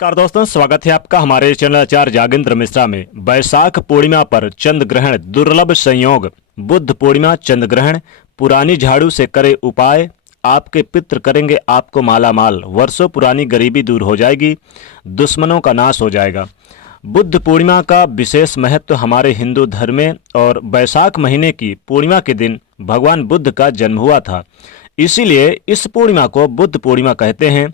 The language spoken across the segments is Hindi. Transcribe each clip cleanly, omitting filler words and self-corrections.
नमस्कार दोस्तों, स्वागत है आपका हमारे चैनल आचार्य जागेंद्र मिश्रा में। बैसाख पूर्णिमा पर चंद्र ग्रहण दुर्लभ संयोग। बुद्ध पूर्णिमा चंद्र ग्रहण। पुरानी झाड़ू से करे उपाय, आपके पितृ करेंगे आपको माला माल। वर्षों पुरानी गरीबी दूर हो जाएगी, दुश्मनों का नाश हो जाएगा। बुद्ध पूर्णिमा का विशेष महत्व हमारे हिंदू धर्म में, और बैसाख महीने की पूर्णिमा के दिन भगवान बुद्ध का जन्म हुआ था, इसीलिए इस पूर्णिमा को बुद्ध पूर्णिमा कहते हैं।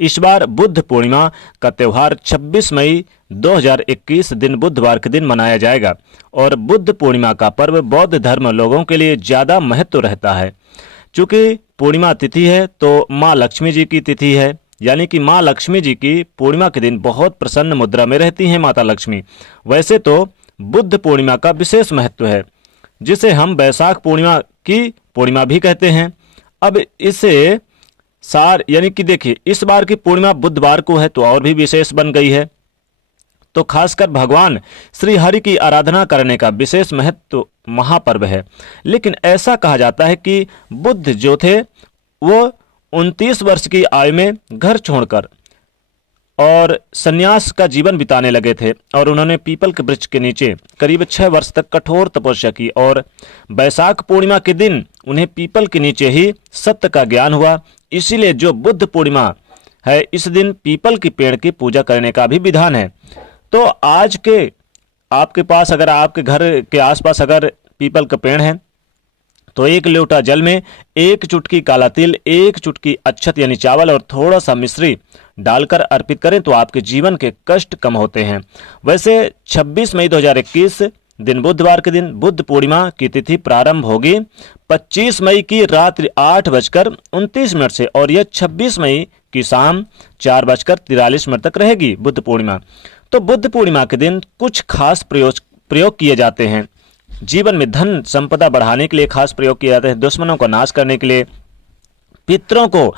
इस बार बुद्ध पूर्णिमा का त्यौहार 26 मई 2021 दिन बुधवार के दिन मनाया जाएगा। और बुद्ध पूर्णिमा का पर्व बौद्ध धर्म लोगों के लिए ज़्यादा महत्व रहता है। चूँकि पूर्णिमा तिथि है तो माँ लक्ष्मी जी की तिथि है, यानी कि माँ लक्ष्मी जी की पूर्णिमा के दिन बहुत प्रसन्न मुद्रा में रहती हैं माता लक्ष्मी। वैसे तो बुद्ध पूर्णिमा का विशेष महत्व है, जिसे हम बैसाख पूर्णिमा की पूर्णिमा भी कहते हैं। अब इसे यानी कि देखिए, इस बार की पूर्णिमा बुधवार को है तो और भी विशेष बन गई है। तो खासकर भगवान श्री हरि की आराधना करने का विशेष महत्व महापर्व है। लेकिन ऐसा कहा जाता है कि बुद्ध जो थे वो 29 वर्ष की आयु में घर छोड़कर और संन्यास का जीवन बिताने लगे थे, और उन्होंने पीपल के वृक्ष के नीचे करीब 6 वर्ष तक कठोर तपस्या की। और बैसाख पूर्णिमा के दिन उन्हें पीपल के नीचे ही सत्य का ज्ञान हुआ। इसीलिए जो बुद्ध पूर्णिमा है, इस दिन पीपल की पेड़ की पूजा करने का भी विधान है। तो आज के आपके पास, अगर आपके घर के आसपास अगर पीपल का पेड़ है, तो 1 लोटा जल में 1 चुटकी काला तिल, 1 चुटकी अक्षत यानी चावल और थोड़ा सा मिश्री डालकर अर्पित करें तो आपके जीवन के कष्ट कम होते हैं। वैसे 26 मई 2021 दिन बुधवार के दिन बुद्ध पूर्णिमा की तिथि प्रारंभ होगी 25 मई की रात्रि 8:29 से, और यह 26 मई की शाम 4:43 तक रहेगी बुद्ध पूर्णिमा। तो बुद्ध पूर्णिमा के दिन कुछ खास प्रयोग किए जाते हैं। जीवन में धन संपदा बढ़ाने के लिए खास प्रयोग किए जाते हैं, दुश्मनों को नाश करने के लिए, पितरों को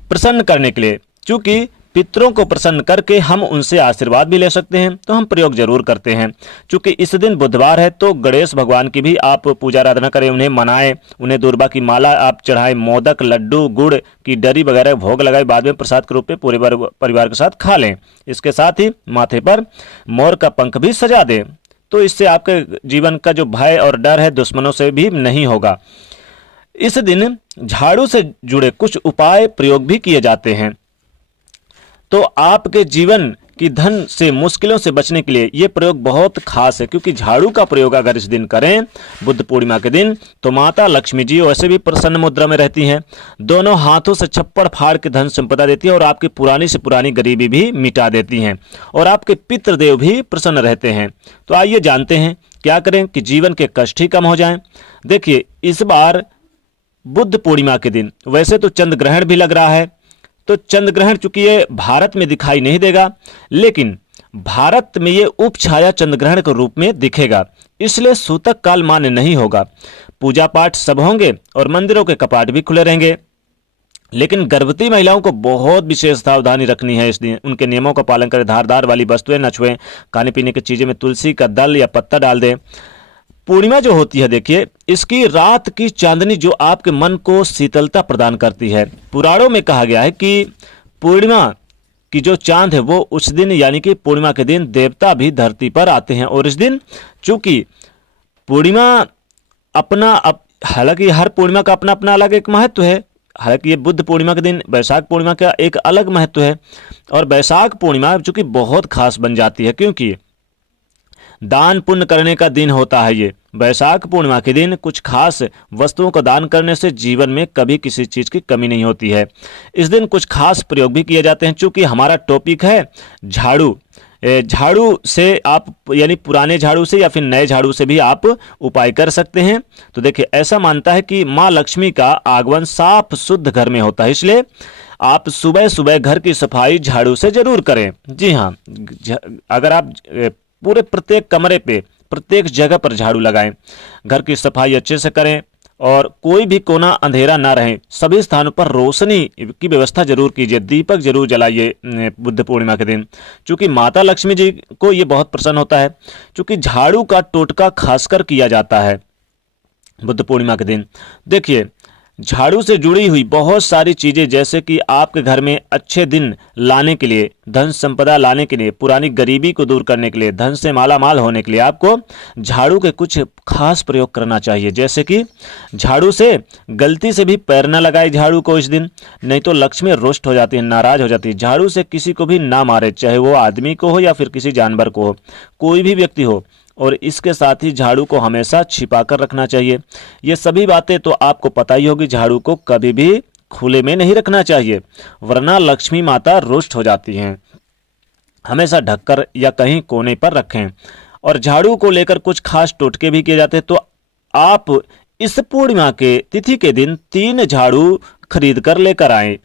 प्रसन्न करने के लिए। चूंकि पितरों को प्रसन्न करके हम उनसे आशीर्वाद भी ले सकते हैं, तो हम प्रयोग जरूर करते हैं। चूंकि इस दिन बुधवार है तो गणेश भगवान की भी आप पूजा आराधना करें, उन्हें मनाएं, उन्हें दुर्बा की माला आप चढ़ाएं, मोदक लड्डू गुड़ की डरी वगैरह भोग लगाए, बाद में प्रसाद के रूप में पूरे परिवार के साथ खा लें। इसके साथ ही माथे पर मोर का पंख भी सजा दें, तो इससे आपके जीवन का जो भय और डर है दुश्मनों से भी नहीं होगा। इस दिन झाड़ू से जुड़े कुछ उपाय प्रयोग भी किए जाते हैं। तो आपके जीवन की धन से मुश्किलों से बचने के लिए ये प्रयोग बहुत खास है, क्योंकि झाड़ू का प्रयोग अगर इस दिन करें बुद्ध पूर्णिमा के दिन, तो माता लक्ष्मी जी वैसे भी प्रसन्न मुद्रा में रहती हैं, दोनों हाथों से छप्पड़ फाड़ के धन संपदा देती है, और आपकी पुरानी से पुरानी गरीबी भी मिटा देती हैं, और आपके पितृदेव भी प्रसन्न रहते हैं। तो आइए जानते हैं क्या करें कि जीवन के कष्ट ही कम हो जाएं। देखिए, इस बार बुद्ध पूर्णिमा के दिन वैसे तो चंद्र ग्रहण भी लग रहा है, तो चंद्र ग्रहण चूंकि ये भारत में दिखाई नहीं देगा, लेकिन भारत में ये उपछाया चंद्र ग्रहण के रूप में दिखेगा, इसलिए सूतक काल मान्य नहीं होगा। पूजा पाठ सब होंगे और मंदिरों के कपाट भी खुले रहेंगे, लेकिन गर्भवती महिलाओं को बहुत विशेष सावधानी रखनी है। इसलिए उनके नियमों का पालन करें, धारदार वाली वस्तुएं न छुएं, खाने पीने की चीजें में तुलसी का दल या पत्ता डाल दें। पूर्णिमा जो होती है, देखिए, इसकी रात की चांदनी जो आपके मन को शीतलता प्रदान करती है। पुराणों में कहा गया है कि पूर्णिमा की जो चांद है वो उस दिन, यानी कि पूर्णिमा के दिन देवता भी धरती पर आते हैं। और इस दिन चूंकि पूर्णिमा हालांकि हर पूर्णिमा का अपना अपना अलग एक महत्व है, हालांकि ये बुद्ध पूर्णिमा के दिन बैसाख पूर्णिमा का एक अलग महत्व है। और बैसाख पूर्णिमा चूंकि बहुत खास बन जाती है, क्योंकि दान पुण्य करने का दिन होता है। ये बैसाख पूर्णिमा के दिन कुछ खास वस्तुओं का दान करने से जीवन में कभी किसी चीज की कमी नहीं होती है। इस दिन कुछ खास प्रयोग भी किए जाते हैं। चूंकि हमारा टॉपिक है झाड़ू, झाड़ू से आप, यानी पुराने झाड़ू से या फिर नए झाड़ू से भी आप उपाय कर सकते हैं। तो देखिए, ऐसा मानता है कि माँ लक्ष्मी का आगमन साफ शुद्ध घर में होता है, इसलिए आप सुबह सुबह घर की सफाई झाड़ू से जरूर करें। जी हाँ, अगर आप पूरे प्रत्येक कमरे पे, प्रत्येक जगह पर झाड़ू लगाएं, घर की सफाई अच्छे से करें, और कोई भी कोना अंधेरा ना रहे, सभी स्थानों पर रोशनी की व्यवस्था जरूर कीजिए, दीपक जरूर जलाइए बुद्ध पूर्णिमा के दिन, क्योंकि माता लक्ष्मी जी को ये बहुत प्रसन्न होता है। क्योंकि झाड़ू का टोटका खासकर किया जाता है बुद्ध पूर्णिमा के दिन। देखिए, झाड़ू से जुड़ी हुई बहुत सारी चीजें, जैसे कि आपके घर में अच्छे दिन लाने के लिए, धन संपदा लाने के लिए, पुरानी गरीबी को दूर करने के लिए, धन से माला माल होने के लिए आपको झाड़ू के कुछ खास प्रयोग करना चाहिए। जैसे कि झाड़ू से गलती से भी पैर न लगाए झाड़ू को इस दिन, नहीं तो लक्ष्मी रुष्ट हो जाती है, नाराज हो जाती है। झाड़ू से किसी को भी ना मारे, चाहे वो आदमी को हो या फिर किसी जानवर को हो, कोई भी व्यक्ति हो। और इसके साथ ही झाड़ू को हमेशा छिपा कर रखना चाहिए। ये सभी बातें तो आपको पता ही होगी। झाड़ू को कभी भी खुले में नहीं रखना चाहिए, वरना लक्ष्मी माता रुष्ट हो जाती हैं। हमेशा ढककर या कहीं कोने पर रखें। और झाड़ू को लेकर कुछ खास टोटके भी किए जाते हैं। तो आप इस पूर्णिमा के तिथि के दिन 3 झाड़ू खरीद कर लेकर आए।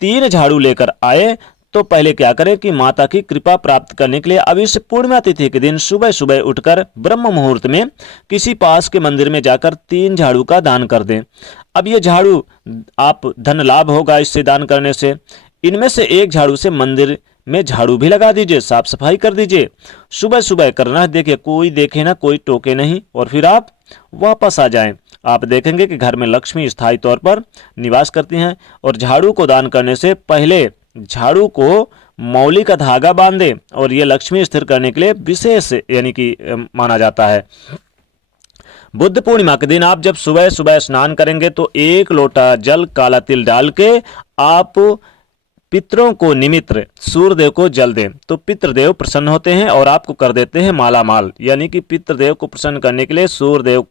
3 झाड़ू लेकर आए तो पहले क्या करें कि माता की कृपा प्राप्त करने के लिए अब इस पूर्णिमा तिथि के दिन सुबह सुबह उठकर ब्रह्म मुहूर्त में किसी पास के मंदिर में जाकर 3 झाड़ू का दान कर दें। अब ये झाड़ू आप धन लाभ होगा इससे दान करने से। इनमें से एक झाड़ू से मंदिर में झाड़ू भी लगा दीजिए, साफ सफाई कर दीजिए। सुबह सुबह करना है, देखिए कोई देखे ना, कोई टोके नहीं, और फिर आप वापस आ जाएं। आप देखेंगे कि घर में लक्ष्मी स्थायी तौर पर निवास करती हैं। और झाड़ू को दान करने से पहले झाड़ू को मौली का धागा बांधे, और यह लक्ष्मी स्थिर करने के लिए विशेष यानी कि माना जाता है। बुद्ध पूर्णिमा के दिन आप जब सुबह सुबह स्नान करेंगे तो 1 लोटा जल काला तिल डाल के आप पितरों को निमित्त सूर्यदेव को जल दें, तो पितृदेव प्रसन्न होते हैं और आपको कर देते हैं माला माल। यानी कि पितृदेव को प्रसन्न करने के लिए सूर्यदेव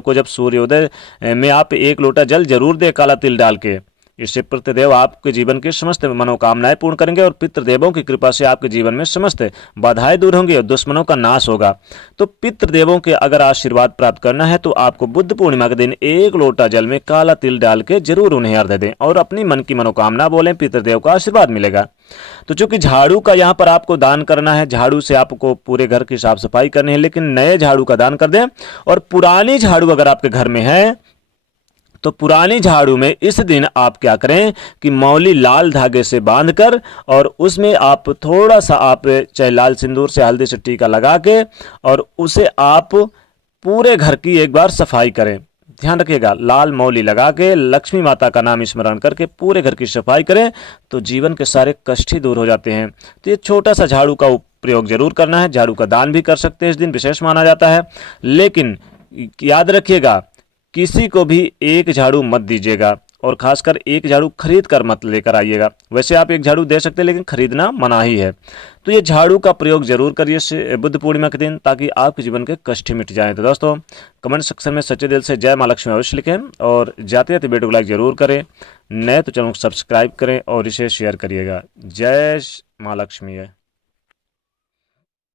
को जब सूर्योदय में आप 1 लोटा जल जरूर दें काला तिल डाल के। इससे पितृदेव आपके जीवन की समस्त मनोकामनाएं पूर्ण करेंगे और पितृदेवों की कृपा से आपके जीवन में समस्त बाधाएं दूर होंगी और दुश्मनों का नाश होगा। तो पितृदेवों के अगर आशीर्वाद प्राप्त करना है तो आपको बुद्ध पूर्णिमा के दिन 1 लोटा जल में काला तिल डाल के जरूर उन्हें अर्घ्य दें और अपनी मन की मनोकामना बोलें, पितृदेव का आशीर्वाद मिलेगा। तो चूंकि झाड़ू का यहाँ पर आपको दान करना है, झाड़ू से आपको पूरे घर की साफ सफाई करनी है, लेकिन नए झाड़ू का दान कर दें। और पुरानी झाड़ू अगर आपके घर में है तो पुरानी झाड़ू में इस दिन आप क्या करें कि मौली लाल धागे से बांधकर और उसमें आप थोड़ा सा आप चाहे लाल सिंदूर से हल्दी से टीका लगा के और उसे आप पूरे घर की एक बार सफाई करें। ध्यान रखिएगा, लाल मौली लगा के लक्ष्मी माता का नाम स्मरण करके पूरे घर की सफाई करें तो जीवन के सारे कष्ट ही दूर हो जाते हैं। तो ये छोटा सा झाड़ू का प्रयोग जरूर करना है। झाड़ू का दान भी कर सकते हैं, इस दिन विशेष माना जाता है। लेकिन याद रखिएगा, किसी को भी 1 झाड़ू मत दीजिएगा और खासकर 1 झाड़ू खरीद कर मत लेकर आइएगा। वैसे आप 1 झाड़ू दे सकते हैं लेकिन खरीदना मना ही है। तो ये झाड़ू का प्रयोग जरूर करिए बुद्ध पूर्णिमा के दिन, ताकि आपके जीवन के कष्ट मिट जाएं। तो दोस्तों कमेंट सेक्शन में सच्चे दिल से जय माँ लक्ष्मी अवश्य लिखें और जाते जाते वीडियो को लाइक जरूर करें। नए तो चैनल को सब्सक्राइब करें और इसे शेयर करिएगा। जय माँ लक्ष्मी है।